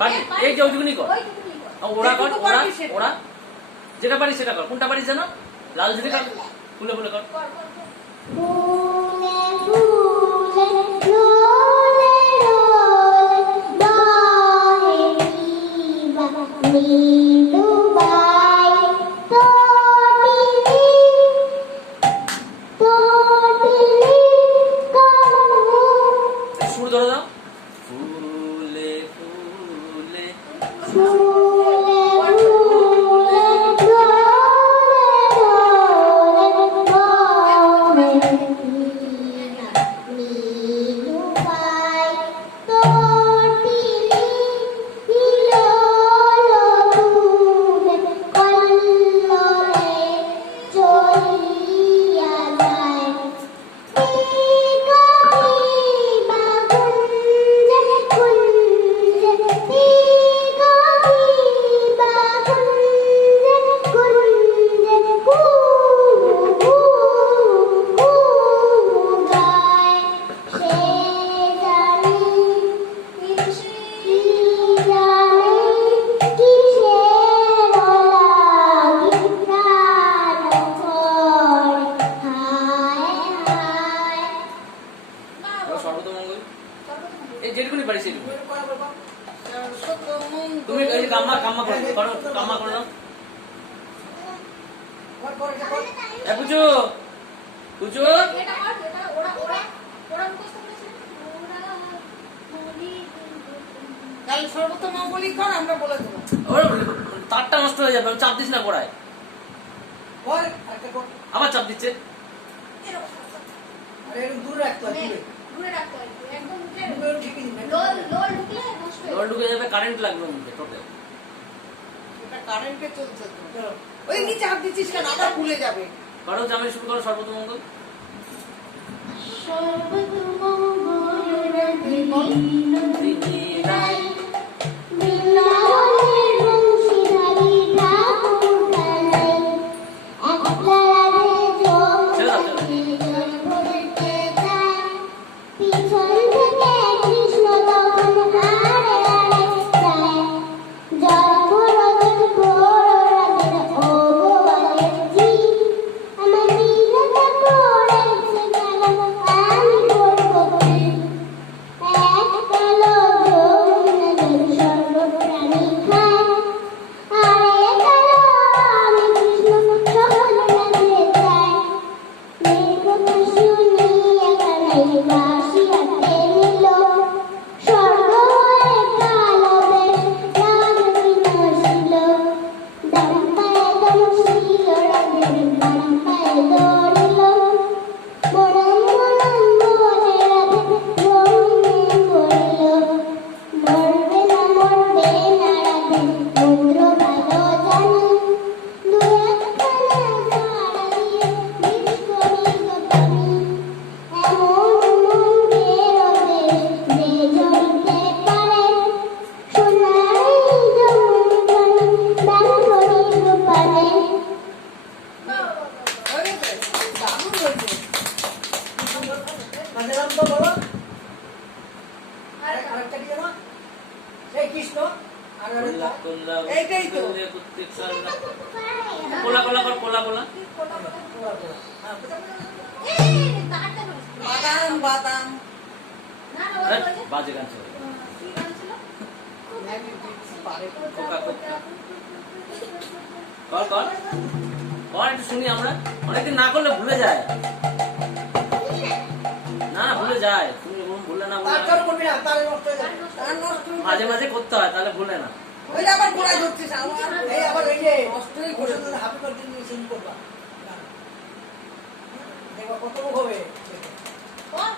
পারি এই যে ওইটুকুনি কর ওরা কর ওরা ওরা যেটা পারিস সেটা কর কোনটা পারিস জানো লাল ঝুড়ি কর ফুলে ফুলে কর সুর ধরে দাও ফুলে ফুলে এই যেটুকুনি পারিস সেটুকুনি তুমি এই কাম্মা কাম্মা করো করো কাম্মা করে দাও এ পুচু পুচু এটা ওরা মুখস্থ করেছে কাল সর্বতমঙ্গলী কর আমরা বলে দেব ওরে তারটা নষ্ট হয়ে যাবে চাপ দিস না পড়ায় বল একটা কর আবার চাপ দিচ্ছে আরে এর দূর রাখতে হবে দূরে রাখতে হবে একদম মুখে ঠিকই দিবে লোল ঢুকলে নষ্ট হয়ে লোল ঢুকে যাবে কারেন্ট লাগবে মুখে টোটে এটা কারেন্টে চলছে তো ওই নিচে হাত দিচ্ছিস কেন আবার ভুলে যাবে করো জামাই শুরু করো সর্বতমঙ্গল সর্বতমঙ্গল রাধিনাই এইটাই তো কোলা কোলা কর কোলা কোলা বাদাম বাদাম না না ওই বাজে গান ছিল কি গান ছিল কোকা কোকা কর কর কর একটু শুনি আমরা অনেকদিন না করলে ভুলে যায় না না ভুলে যায় তুমি ভুলে না তার করবি না তার নষ্ট হয়ে যাবে তার নষ্ট মাঝে মাঝে করতে হয় তাহলে ভুলে না ওই আবার গোড়ায় ধরছিস এই আবার এই যে নষ্টই করে হ্যাপি বার্থডে নিয়ে সিং করবা দেখো কত হবে কর